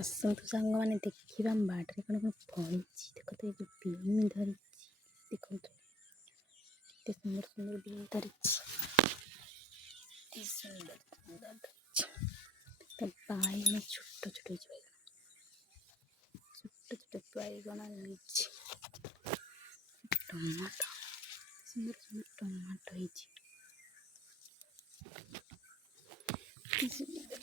ଆସନ୍ତୁ ସାଙ୍ଗମାନେ ଦେଖିବା ବାଡ଼ିରେ କ'ଣ କ'ଣ ଫଳିଛି। ଦେଖ ତ ଏଇ ବିନ୍ ଧରିଛି, ଦେଖନ୍ତୁ କେତେ ସୁନ୍ଦର ସୁନ୍ଦର ବିନ୍ ଧରିଛି, କେତେ ସୁନ୍ଦର ସୁନ୍ଦର ଧରିଛି। ତ ବାଇଗଣ ଛୋଟ ଛୋଟ ହେଇଛି, ଛୋଟ ଛୋଟ ବାଇଗଣ ହେଇଛି। ଟମାଟୋ ସୁନ୍ଦର ସୁନ୍ଦର ଟମାଟୋ ହେଇଛି, କେତେ ସୁନ୍ଦର।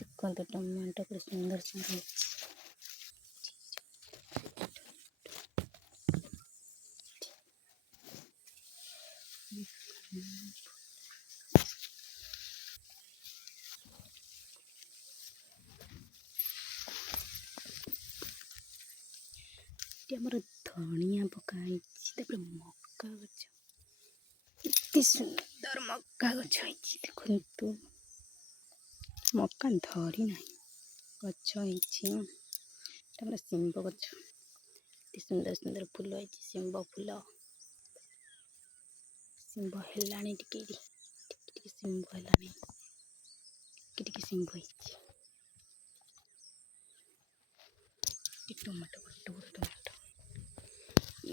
ଦେଖନ୍ତୁ ଟମାଟୋ ପୁରା ସୁନ୍ଦର ସୁନ୍ଦର ହେଇଛି। ଏଠି ଆମର ଧନିଆ ପକା ହେଇଛି, ତାପରେ ମକା ଗଛ, କେତେ ସୁନ୍ଦର ମକା ଗଛ ହେଇଛି। ଦେଖନ୍ତୁ ମକା ଧରି ନାହିଁ, ଗଛ ହେଇଛି। ତାପରେ ଶିମ୍ବ ଗଛ, କେତେ ସୁନ୍ଦର ସୁନ୍ଦର ଫୁଲ ହେଇଛି, ଶିମ୍ବ ଫୁଲ। ଶିମ୍ବ ହେଲାଣି, ଟିକେ ଟିକେ ଶିମ୍ବ ହେଲାଣି, ଟିକେ ଟିକେ ଶିମ୍ବ ହେଇଛି। ଟମାଟୋ, ବଡ଼ ବଡ଼ ଟମାଟୋ,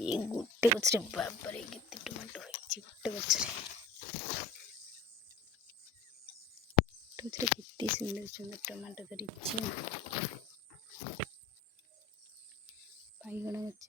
ଇଏ ଗୋଟେ ଗଛରେ ବାବାରେ କେତେ ଟମାଟୋ ହେଇଛି। ଗୋଟେ ଗଛରେ କେତେ ସୁନ୍ଦର ସୁନ୍ଦର ଟମାଟୋ ଧରିଛି। ବାଇଗଣ ଗଛ